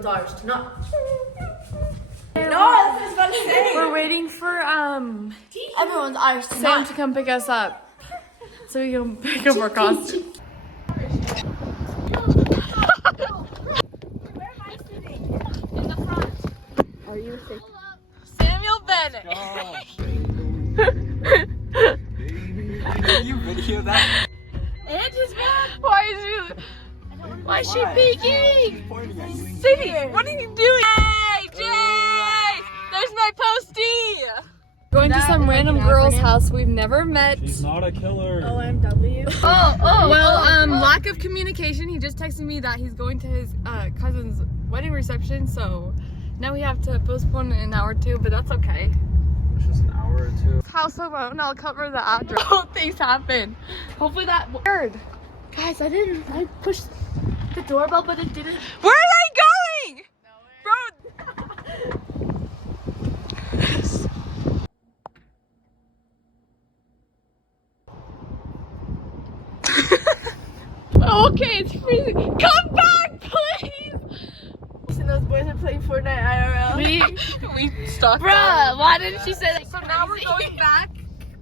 everyone's ours to not. No, this is what I'm saying. We're waiting for Everyone's ours to Sam not. to come pick us up, so we can pick up our costumes. Where am I sitting? In the front. Are you safe? Samuel Bennett. You video that? And his mom. Why is she peeking? Pointing at you. Sadie, what are you doing? Hey, Jay! There's my postie! Going to some random girl's house we've never met. She's not a killer. OMW. Well, lack of communication. He just texted me that he's going to his cousin's wedding reception, so now we have to postpone it an hour or two, but that's okay. It's just an hour or two. House alone, I'll cover the address. Oh, things happen. Hopefully that weird. Guys, I pushed the doorbell, but it didn't. Where are they going? Bro. Okay, it's freezing. Come back, please. And those boys are playing Fortnite IRL. We stopped. Bruh, why didn't she say that? So now we're going back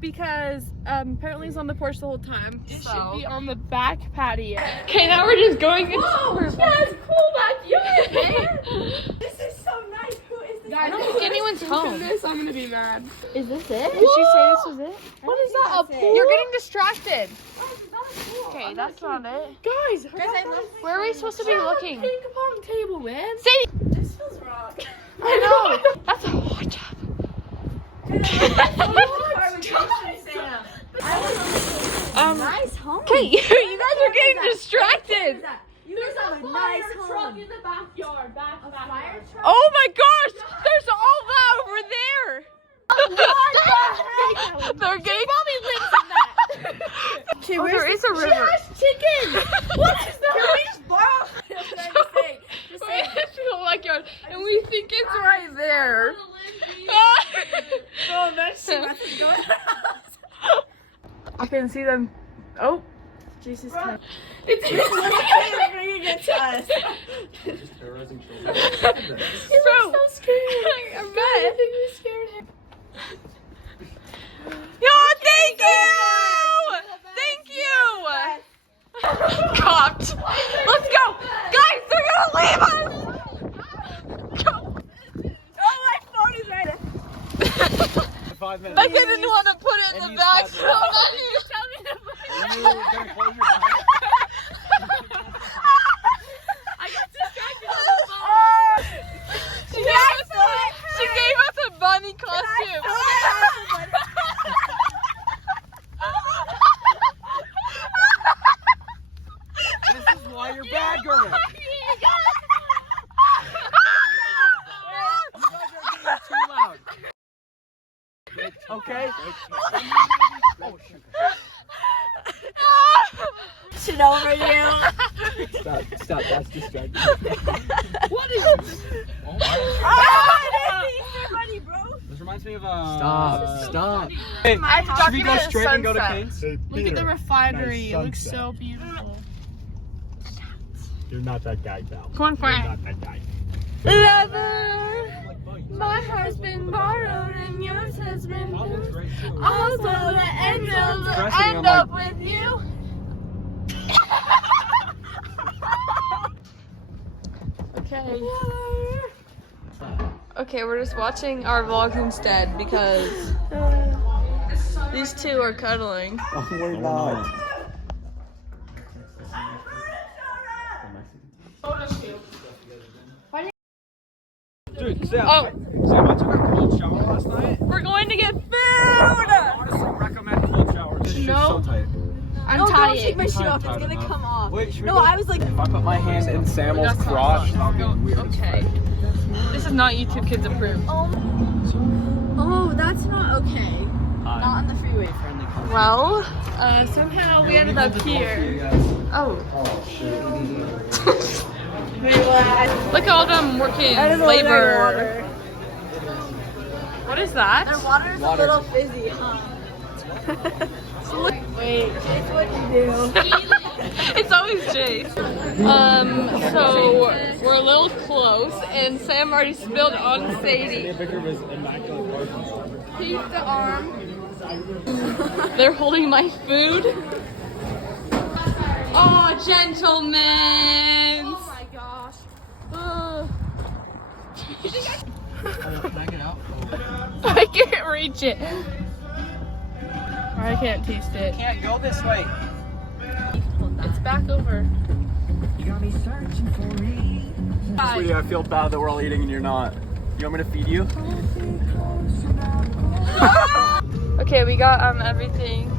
because apparently it's on the porch the whole time. It so. should be on the back patio. Okay, now we're just going into That's cool backyard, man. This is so nice. Who is this? I don't think anyone's home. This, I'm gonna be mad. Is this it? Did she say this was it? What is that? A pool? You're getting distracted. Okay, Okay, that's not it. Guys, Where are we supposed to be looking? ping pong table, man. Sadie! This feels wrong. I know. That's a hot tub. Nice home. Okay, you guys are getting distracted. You guys have a nice home. In the backyard. Fire truck? Oh my gosh, there's all that over there. They're getting. Okay, Oh, there is a river. She has chicken. What is that? Can we just borrow? Just in the backyard, and we think it's right there. Oh, that's going I can see them. Oh, Jesus Christ. It's bringing it to us. Just terrorizing children. bro. So scared. I I bet. think we scared him. Yo, thank you! Thank you! Copped. Let's go! Guys, they're gonna leave us! Go. Oh, my phone is right. 5 minutes. I didn't want to put it in the Any bag, spot so now you Tell me to put it. Are you gonna close your mouth? I got distracted on the phone. She gave us a bunny costume. This is why you're bad girls. You guys are getting too loud. Okay? Oh, shoot. Shit over you. Stop, that's distracting. What is this? Oh my God. Ah, this is Easter bunny, bro. This reminds me of Stop. Hey, I have to should we go document straight and go to sunset. Kane's? Hey, Look at the refinery. Nice It looks sunset. so beautiful. You're not that guy, Val. Come on, You're Frank. not that guy. Lover, my heart's been borrowed and yours has been Problem's great too. also the end of Pressing, I'm end like- up with you. Okay. Okay, we're just watching our vlogs instead because these two are cuddling. Oh, we're not. Dude, Sam, Oh. Sam, I took a cold shower last night. We're going to get food! I honestly recommend cold showers. This shit's so tight. I'm Don't tired. take my shit I'm off. It's tired gonna enough. come off. Wait, should we No, go? I was like, If I put my hand in Samuel's crotch, that'll be weird. Okay. This is not YouTube Kids approved. oh, that's not okay. Not on the freeway. Well, somehow we ended up here. Oh. Oh, shit. Look at all them working labor. What is that? Their water is a Water. little fizzy, huh? Wait, Chase, what you do? It's always Jace. So we're a little close, and Sam already spilled on Sadie. He's the arm. They're holding my food. Oh, gentlemen! Oh my gosh. I can't reach it. I can't taste it. Can't go this way. It's back over. Sweetie, I feel bad that we're all eating and you're not. You want me to feed you? Okay, we got everything.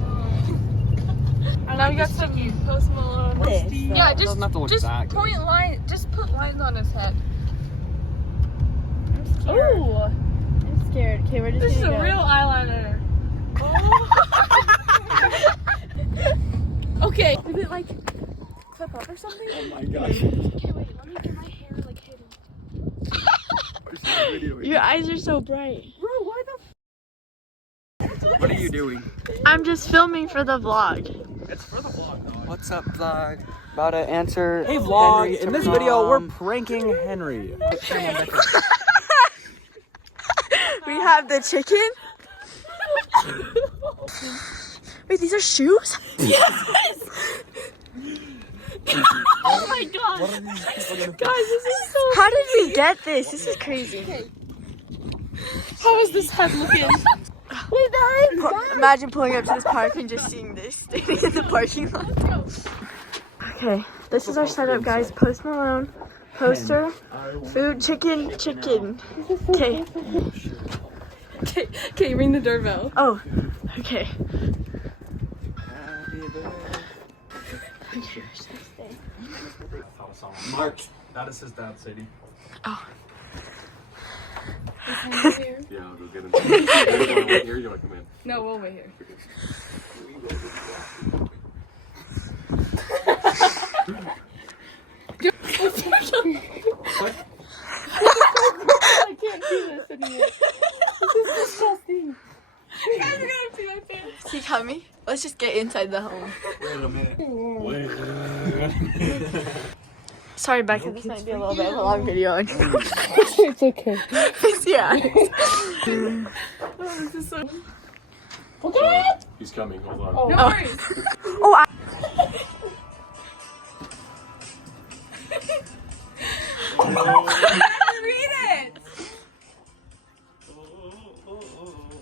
And now we got some Post Malone. Yeah, just Doesn't have to look that good. point line. Just put lines on his head. Ooh. I'm scared. Okay, we're just This is gonna a go. real eyeliner. Okay. Is it like flip up or something? Oh my gosh. Okay, wait. Let me get my hair like hidden. Your eyes are so bright. Bro, why What are you doing? I'm just filming for the vlog. It's for the vlog, dog. What's up, vlog? About to answer. Hey vlog, Henry in this to video we're mom. pranking Henry. We have the chicken. Wait, these are shoes? Oh my god. Guys, this is so How did we get this? This is crazy. How is this head looking? Wait, that is Imagine pulling up to this park and just seeing this standing in the parking lot. Okay, this is our setup, guys. Post Malone, poster, food, chicken. Okay. Okay, ring the doorbell. Oh, okay. Mark, that is his dad, Sadie. Oh. Yeah, I'll go get him. You want to wait here? You want to come in? No, we'll wait here. I can't do this anymore. This is disgusting. You guys are gonna see my pants. Is he coming? Let's just get inside the home. Wait a minute. Sorry, Becca, this might be a little bit of a long video. It's okay. Yeah. This is so. He's coming, hold on. No worries. Oh, Read it.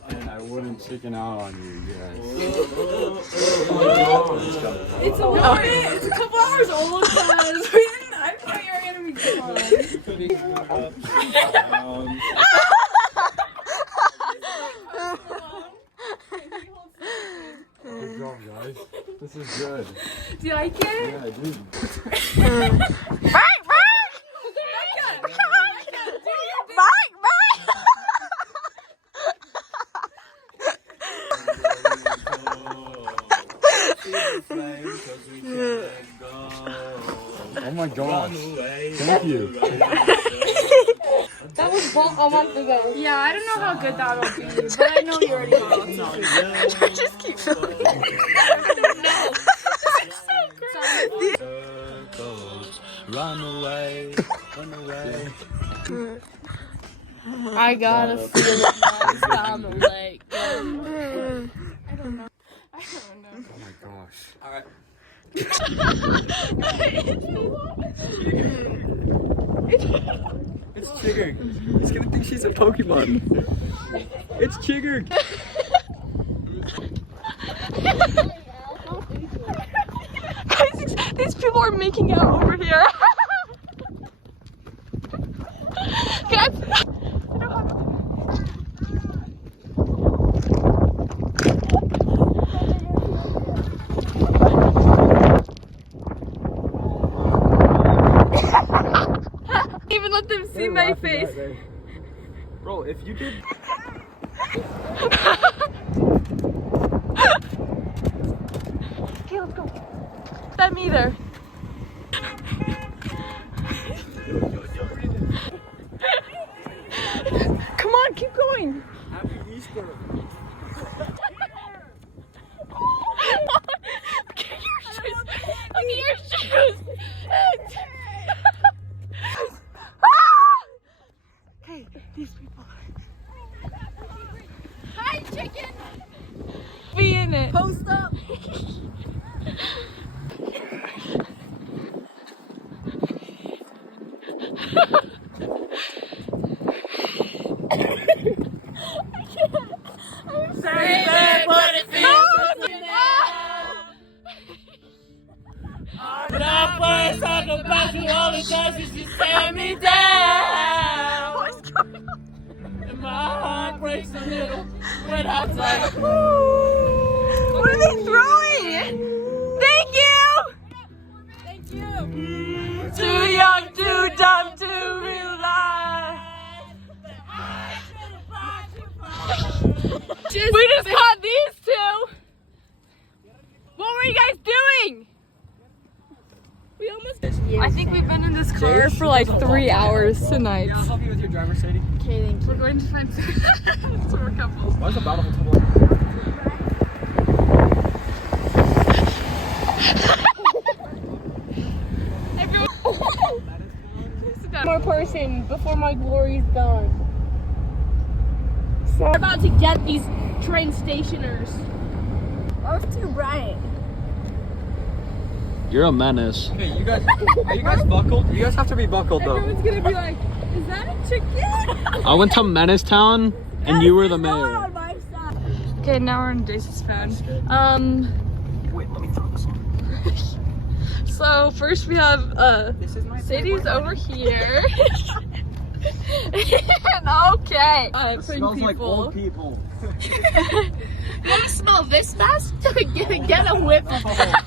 And I wouldn't chicken out on you guys. It's a little bit. It's a couple hours old, cause we didn't. I thought you were gonna be gone. Good job, guys. This is good. Do you like it? Yeah, I do. Oh my gosh. Thank you. That was bought a month ago. Yeah, I don't know how good that'll be, but I know you already bought it. just keep filming. Run away, run away. I gotta feel it down the lake. I don't know. Oh my gosh. Alright. It's Chigger. He's gonna think she's a Pokemon. It's Chigger. Guys, these people are making out over here. Guys, even let them see my face. Bro, if you did. Okay, let's go. Them either. Come on, keep going. Happy Easter. Okay, you're just, okay, What are they throwing? Thank you! Thank you! Too young, too dumb to realize. We just caught these two! What were you guys doing? We almost. I think we've been in this car for like 3 hours tonight. I'll help you with your driver's Sadie. Okay, thank you. We're going to find food. So we're couples. Why is the battle table? More person before my glory's done. So we're about to get these train stationers. Off to Brian. You're a menace. Okay, you guys, are you guys buckled? You guys have to be buckled though. Everyone's gonna be like, is that a chicken? I went to Menace Town and you were the mayor. On my side. Okay, now we're in Jace's phone. Wait, let me throw this on. So first we have Sadie's over here. Okay. It smells like old people. You wanna smell this fast? Get a whip of that.